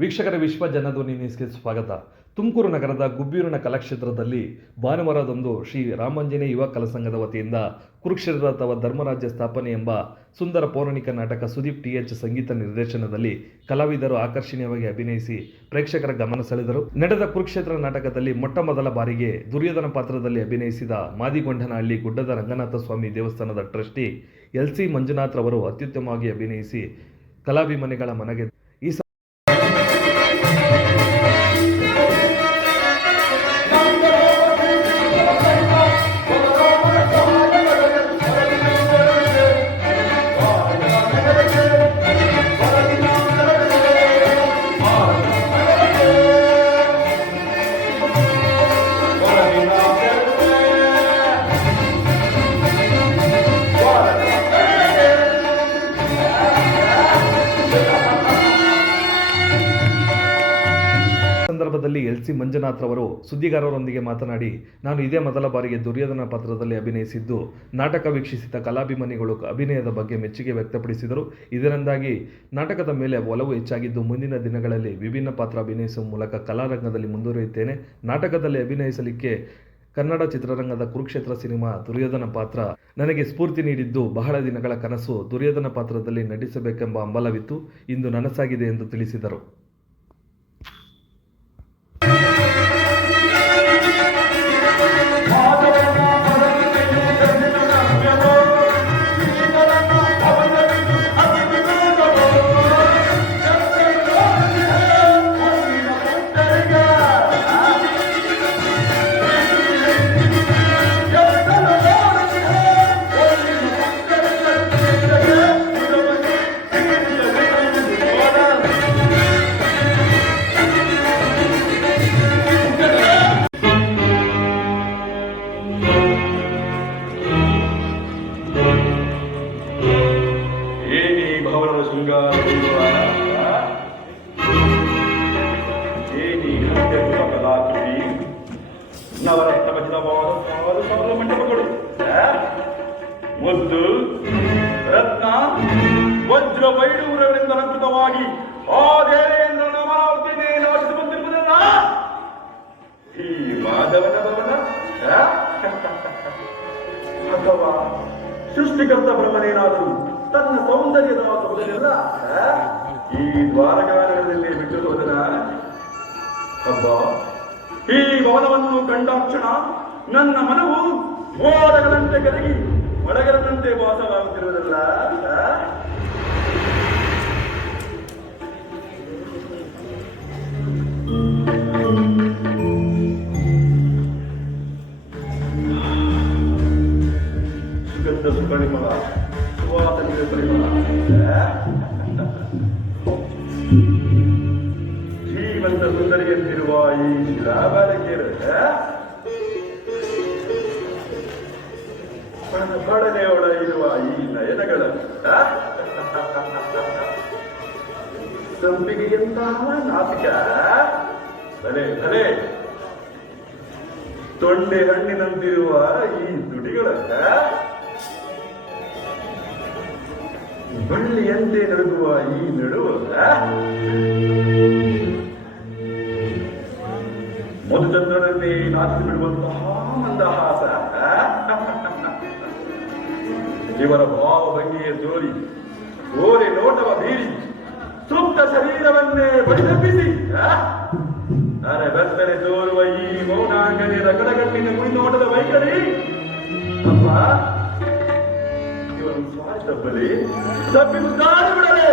ವೀಕ್ಷಕರ ವಿಶ್ವ ಜನಧ್ವನಿ ನ್ಯೂಸ್ಗೆ ಸ್ವಾಗತ. ತುಮಕೂರು ನಗರದ ಗುಬ್ಬೀರಿನ ಕಲಾಕ್ಷೇತ್ರದಲ್ಲಿ ಭಾನುವಾರದಂದು ಶ್ರೀ ರಾಮಾಂಜನೇಯ ಯುವ ಕಲಾ ಸಂಘದ ವತಿಯಿಂದ ಕುರುಕ್ಷೇತ್ರ ಅಥವಾ ಧರ್ಮರಾಜ್ಯ ಸ್ಥಾಪನೆ ಎಂಬ ಸುಂದರ ಪೌರಾಣಿಕ ನಾಟಕ ಸುದೀಪ್ ಟಿ.ಎಚ್. ಸಂಗೀತ ನಿರ್ದೇಶನದಲ್ಲಿ ಕಲಾವಿದರು ಆಕರ್ಷಣೀಯವಾಗಿ ಅಭಿನಯಿಸಿ ಪ್ರೇಕ್ಷಕರ ಗಮನ ಸೆಳೆದರು. ನಡೆದ ಕುರುಕ್ಷೇತ್ರ ನಾಟಕದಲ್ಲಿ ಮೊಟ್ಟ ಮೊದಲ ಬಾರಿಗೆ ದುರ್ಯೋಧನ ಪಾತ್ರದಲ್ಲಿ ಅಭಿನಯಿಸಿದ ಮಾದಿಗೊಂಡನಹಳ್ಳಿ ಗುಡ್ಡದ ರಂಗನಾಥ ಸ್ವಾಮಿ ದೇವಸ್ಥಾನದ ಟ್ರಸ್ಟಿ ಎಲ್.ಸಿ. ಮಂಜುನಾಥ್ ರವರು ಅತ್ಯುತ್ತಮವಾಗಿ ಅಭಿನಯಿಸಿ ಕಲಾಭಿಮಾನಿಗಳ ಮನಗೆ ಈ ಸಂದರ್ಭದಲ್ಲಿ ಎಲ್.ಸಿ. ಮಂಜುನಾಥ್ ರವರು ಸುದ್ದಿಗಾರರೊಂದಿಗೆ ಮಾತನಾಡಿ, ನಾನು ಇದೇ ಮೊದಲ ಬಾರಿಗೆ ದುರ್ಯೋಧನ ಪಾತ್ರದಲ್ಲಿ ಅಭಿನಯಿಸಿದ್ದು, ನಾಟಕ ವೀಕ್ಷಿಸಿದ ಕಲಾಭಿಮಾನಿಗಳು ಅಭಿನಯದ ಬಗ್ಗೆ ಮೆಚ್ಚುಗೆ ವ್ಯಕ್ತಪಡಿಸಿದರು. ಇದರಿಂದಾಗಿ ನಾಟಕದ ಮೇಲೆ ಒಲವು ಹೆಚ್ಚಾಗಿದ್ದು, ಮುಂದಿನ ದಿನಗಳಲ್ಲಿ ವಿಭಿನ್ನ ಪಾತ್ರ ಅಭಿನಯಿಸುವ ಮೂಲಕ ಕಲಾರಂಗದಲ್ಲಿ ಮುಂದುವರಿಯುತ್ತೇನೆ. ನಾಟಕದಲ್ಲಿ ಅಭಿನಯಿಸಲಿಕ್ಕೆ ಕನ್ನಡ ಚಿತ್ರರಂಗದ ಕುರುಕ್ಷೇತ್ರ ಸಿನಿಮಾ ದುರ್ಯೋಧನ ಪಾತ್ರ ನನಗೆ ಸ್ಫೂರ್ತಿ ನೀಡಿದ್ದು, ಬಹಳ ದಿನಗಳ ಕನಸು ದುರ್ಯೋಧನ ಪಾತ್ರದಲ್ಲಿ ನಟಿಸಬೇಕೆಂಬ ಹಂಬಲವಿತ್ತು. ಇಂದು ನನಸಾಗಿದೆ ಎಂದು ತಿಳಿಸಿದರು. ಮುದ್ದು ರತ್ನ ವಜ್ರ ವೈಡೂರಗಳಿಂದ ಅಲಂಕೃತವಾಗಿ ಆ ದೇವೇಂದ್ರನ ಅಮರಾವತಿನೇ ನಾಟಿಸಿ ಬಂದಿರುವುದಲ್ಲ ಈ ಮಾಧವನ ಭವನ ಅಥವಾ ಸೃಷ್ಟಿಕರ್ತ ಬ್ರಹ್ಮನೇನಾದರೂ ತನ್ನ ಸೌಂದರ್ಯದ ಸೊಬಗನೆಲ್ಲ ಈ ದ್ವಾರಕಾನಗರದಲ್ಲಿ ಬಿಟ್ಟಿರುವುದನ್ನ ಹಬ್ಬ. ಈ ಭವನವನ್ನು ಕಂಡಾಕ್ಷಣ ನನ್ನ ಮನವು ಮೋಡಗಳಂತೆ ಕರಗಿ ಮಳೆಗರನಂತೆ ವಾಸವಾಗುತ್ತಿರುವುದಲ್ಲ. ಸುಗಂಧ ಪರಿಮಳ, ಸುವಾಸನೆಯ ಪರಿಮಳ, ಜೀವಂತ ಸುಂದರಿಯಂತಿರುವ ಈ ಶಿಲಾಬಾಲಕಿಯರು ಬಡನೆಯೊಳ ಇರುವ ಈ ನಯನಗಳ ಸಂಪಿಗೆಯಂತಹ ನಾಸಿಕ, ಭಲೆ ಭಲೆ ತೊಂಡೆ ಹಣ್ಣಿನಂತಿರುವ ಈ ನುಡಿಗಳ ಬಳ್ಳಿಯಂತೆ ನಡುಗುವ ಈ ನಡುವ ಮಧುಚಂದ್ರನನ್ನೇ ನಾಚಿಸಿ ಬಿಡುವಂತಹ ಮಂದಹಾಸ, ಇವರ ಭಾವಭಂಗಿಯ ಜೋಡಿ ಓರೆ ನೋಟವ ಬೀರಿ ಸುಪ್ತ ಶರೀರವನ್ನೇ ಬಡಿದಪ್ಪಿಸಿ ನಾನೇ ಬೆತ್ತನೆ ತೋರುವ ಈ ಮೌನಾಂಗನೆಯ ಕಡಗಟ್ಟಿನ ಮುಡಿನೋಟದ ವೈಖರಿ ಅಪ್ಪ, ಇವನು ಸ್ವಾರ್ಥಪ್ಪಲಿ ತಪ್ಪಿಸುತ್ತಾರೆ ಬಿಡಲೇ.